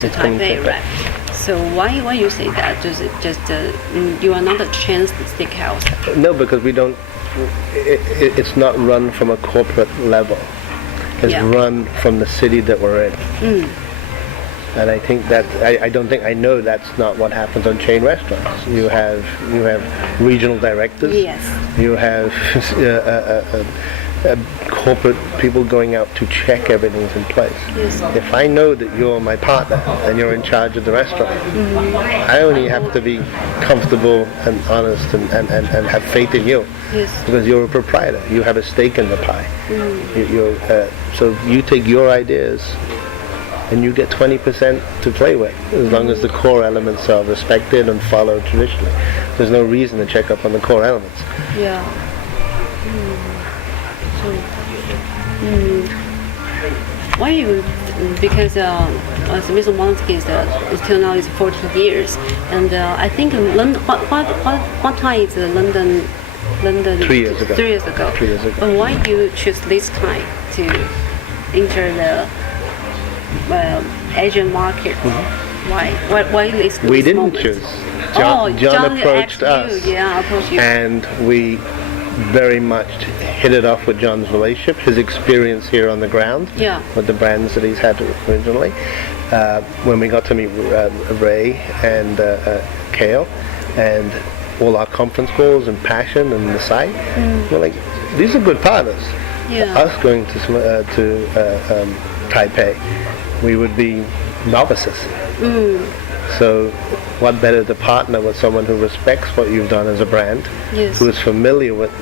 to Taipei, right? So why you say that? Just you are not a chain steakhouse? No, because we don't. It's not run from a corporate level. It's run from the city that we're in. And I think that I know that's not what happens on chain restaurants. You have regional directors. Yes. You have corporate people going out to check everything's in place. Yes. If I know that you're my partner and you're in charge of the restaurant, I only have to be comfortable and honest and have faith in you. Yes. Because you're a proprietor. You have a stake in the pie. So you take your ideas and you get 20% to play with, as long as the core elements are respected and followed traditionally. There's no reason to check up on the core elements. Yeah. Why you? Because Mr. Monsky is till now is 40 years, and I think London. What time is London? 3 years ago. 3 years ago. 3 years ago. But why do you choose this time to enter the Asian market? Why this? We didn't moment? choose. John approached us. Approached you. And we very much hit it off with John's relationship, his experience here on the ground with the brands that he's had originally. When we got to meet Ray and Kale and all our conference calls and Passion and the site, we're like, these are good partners. Us going to Taipei, we would be novices. So what better to partner with someone who respects what you've done as a brand, who is familiar with,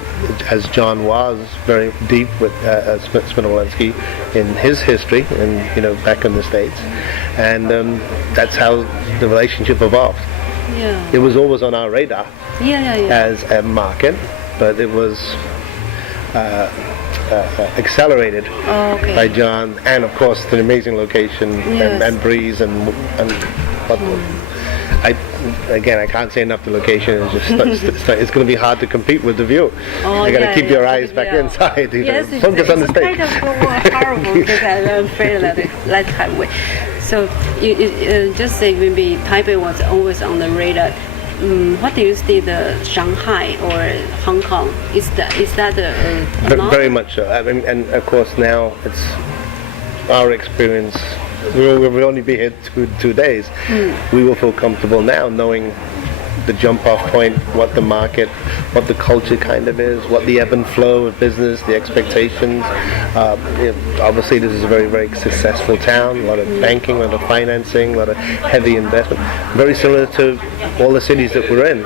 as John was, very deep with Smith-Wollensky in his history and back in the States, and that's how the relationship evolved. It was always on our radar as a market, but it was accelerated by John, and of course the amazing location and breeze and what. I can't say enough. The location is just it's going to be hard to compete with the view. You got to keep your eyes back inside. Focus on the stage. It's kind of horrible because I'm afraid that highway. So you just say maybe Taipei was always on the radar. What do you see the Shanghai or Hong Kong? Is that very much so? I mean, and of course now it's our experience. We'll only be here 2 days. We will feel comfortable now knowing the jump-off point, what the market, what the culture kind of is, what the ebb and flow of business, the expectations. Obviously, this is a very, very successful town. A lot of banking, a lot of financing, a lot of heavy investment. Very similar to all the cities that we're in.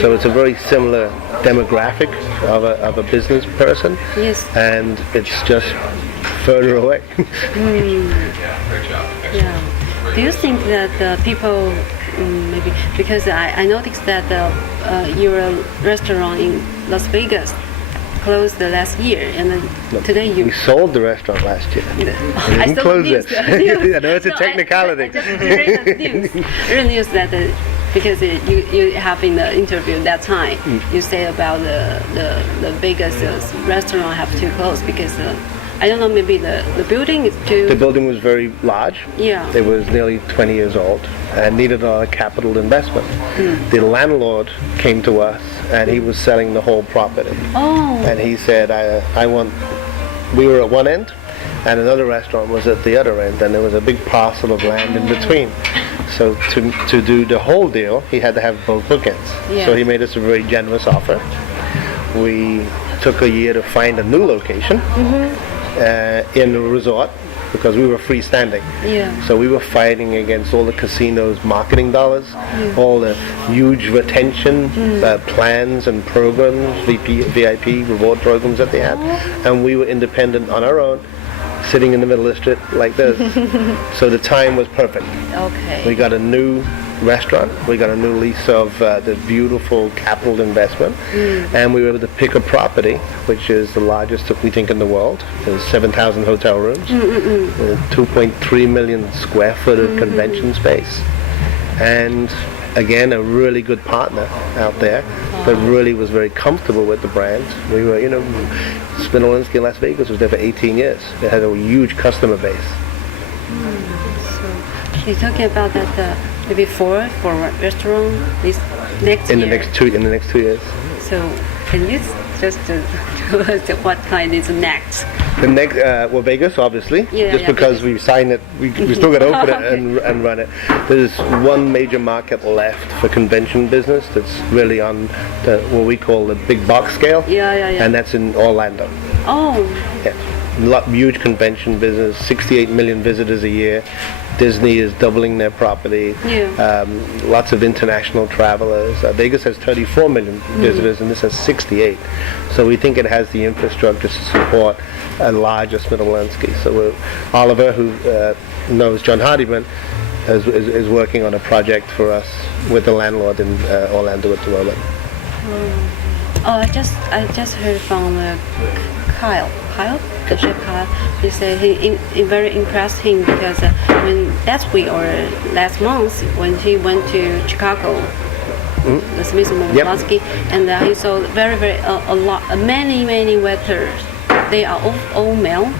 So it's a very similar demographic of a business person. Yes. And it's just further away. Do you think that the people maybe because I noticed that your restaurant in Las Vegas closed the last year, and then today we sold the restaurant last year. I didn't close it. I know it's a technicality. I just read the news. Read the news that because you have in the interview that time you say about the Vegas restaurant have to close because. I don't know, maybe the building is too... The building was very large. It was nearly 20 years old and needed a lot of capital investment. The landlord came to us and he was selling the whole property. And he said, we were at one end and another restaurant was at the other end, and there was a big parcel of land in between. So to do the whole deal, he had to have both bookends. So he made us a very generous offer. We took a year to find a new location. In the resort because we were freestanding. So we were fighting against all the casinos' marketing dollars, all the huge retention plans and programs, VIP reward programs that they had, and we were independent on our own, sitting in the middle of the strip like this. So the time was perfect. We got a new restaurant, we got a new lease of the beautiful capital investment, and we were able to pick a property which is the largest we think in the world. There's 7,000 hotel rooms, 2.3 million square foot of convention space, and again a really good partner out there that really was very comfortable with the brand. We were, Smith-Wollensky in Las Vegas was there for 18 years. It had a huge customer base. You're talking about that maybe for restaurant this next in year. In the next 2 years. So can you just tell us what kind is next? The next, Vegas, obviously. Yeah, just because we signed it, we still got to open it and run it. There's one major market left for convention business that's really on what we call the big box scale. Yeah. And that's in Orlando. Oh. Yeah. Huge convention business, 68 million visitors a year. Disney is doubling their property. Yeah. Lots of international travelers. Vegas has 34 million visitors, and this has 68. So we think it has the infrastructure to support a larger Smith-Wollensky. So Oliver, who knows John Hardiman, is working on a project for us with the landlord in Orlando at the moment. Oh, I just heard from Kyle, the chef Kyle. He said he very impressed him because when last week or last month when he went to Chicago, the Smith-Wollensky, and he saw many waiters. They are all male.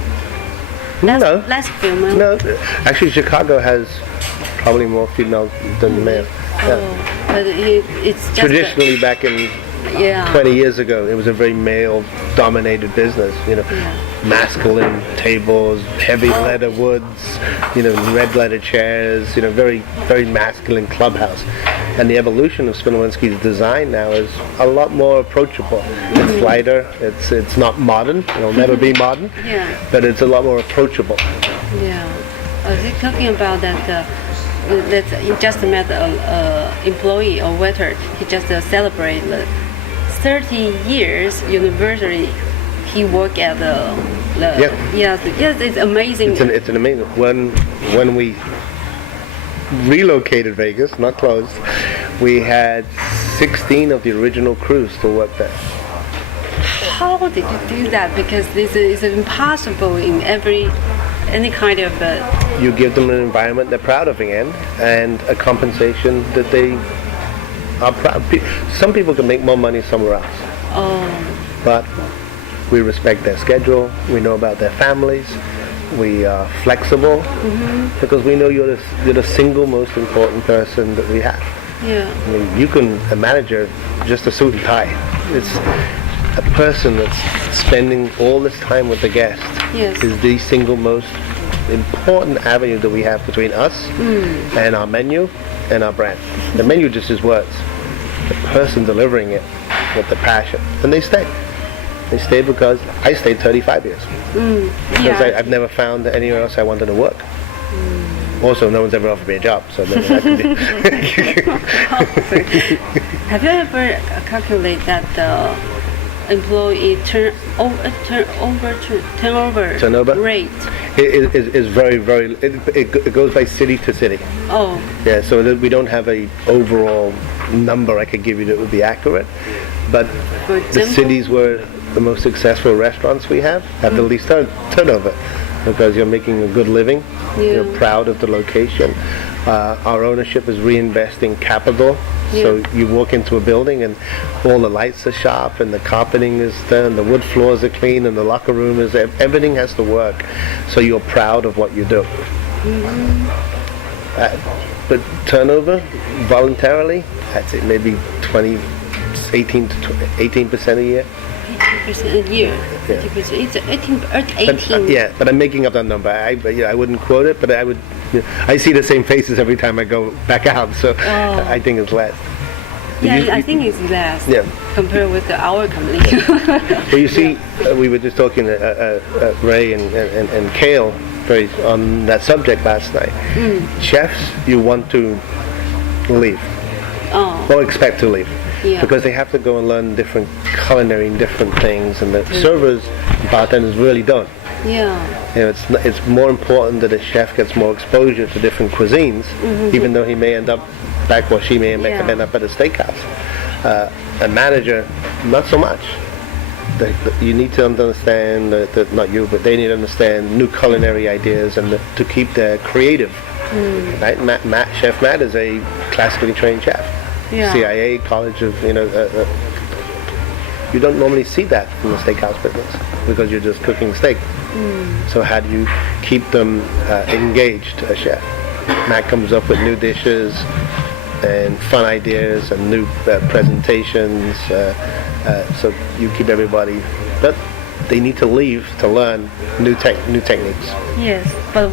Less female. No, actually Chicago has probably more female than male. Oh, but it's just traditionally back in 20 years ago, it was a very male-dominated business. Masculine tables, heavy leather woods, red leather chairs. Very, very masculine clubhouse. And the evolution of Smith-Wollensky's design now is a lot more approachable. It's lighter. It's not modern. It'll never be modern. But it's a lot more approachable. Yeah. Is he talking about that? He just met an employee or waiter. He just celebrated the 30 years anniversary. He worked at yes, it's amazing. It's an amazing. When we relocated Vegas, not closed, we had 16 of the original crews still work there. How did you do that? Because this is impossible in any kind of. You give them an environment they're proud of again, and a compensation that they are proud. Some people can make more money somewhere else. Oh. But we respect their schedule. We know about their families. We are flexible because we know you're the single most important person that we have. Yeah. I mean, a manager, just a suit and tie. It's a person that's spending all this time with the guest. Yes. Is the single most important avenue that we have between us and our menu and our brand. The menu just is words. The person delivering it with the passion, and they stay. They stay because I stayed 35 years. Because I've never found anywhere else I wanted to work. Also, no one's ever offered me a job, so maybe that could be. Have you ever calculated that the employee turnover rate? It is very, very. It goes by city to city. Oh. Yeah, so that we don't have a overall number I could give you that would be accurate, but the cities where the most successful restaurants we have the least turnover, because you're making a good living. You're proud of the location. Our ownership is reinvesting capital. So you walk into a building and all the lights are sharp and the carpeting is done, the wood floors are clean and the locker room is, everything has to work. So you're proud of what you do. But turnover, voluntarily, I'd say maybe 18% a year. 18% a year. Yeah. 18. But I'm making up that number. I wouldn't quote it, but I would. I see the same faces every time I go back out, so I think it's less. I think it's less. Yeah. Compared with our company. Well, you see, we were just talking Ray and Kale on that subject last night. Chefs, you want to leave, or expect to leave. Because they have to go and learn different culinary and different things, and the servers, bartenders really don't. It's more important that a chef gets more exposure to different cuisines, even though he may end up back, or she may end up at a steakhouse. A manager, not so much. You need to understand that not you, but they need to understand new culinary ideas and to keep their creative. Right? Chef Matt is a classically trained chef. CIA, College of, you don't normally see that in the steakhouse business because you're just cooking steak. So how do you keep them engaged, a chef? Matt comes up with new dishes and fun ideas and new presentations. So you keep everybody, but they need to leave to learn new techniques. Yes, but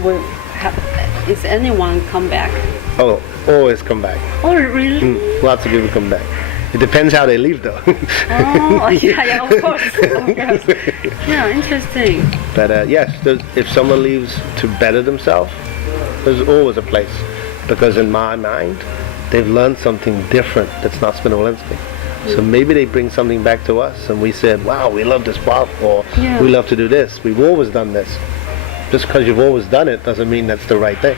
is anyone come back? Oh, always come back. Oh, really? Lots of people come back. It depends how they leave, though. Oh, yeah, of course. Yeah, interesting. But yes, if someone leaves to better themselves, there's always a place. Because in my mind, they've learned something different that's not Spinolinsky. So maybe they bring something back to us, and we said, wow, we love this pop, or we love to do this. We've always done this. Just because you've always done it doesn't mean that's the right thing.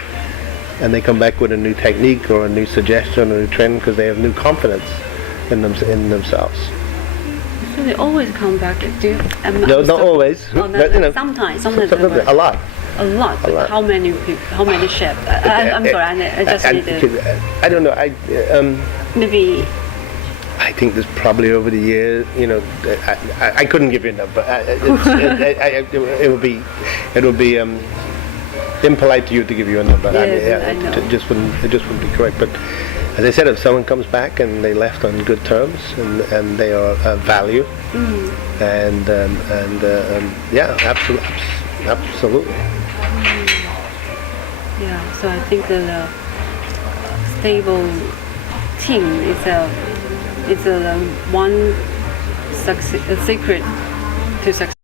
And they come back with a new technique or a new suggestion or a new trend because they have new confidence in themselves. So they always come back. No, not always. Oh, but, you know, sometimes a lot. A lot. How many people? How many chefs? I'm sorry. I just need to. I don't know. Maybe. I think there's probably over the years. You know, I couldn't give you a number. It would be impolite to you to give you a number. Yes, I know. It just wouldn't be correct. But as I said, if someone comes back and they left on good terms and they are of value, and yeah, absolutely. Yeah, so I think the stable team is one secret to success.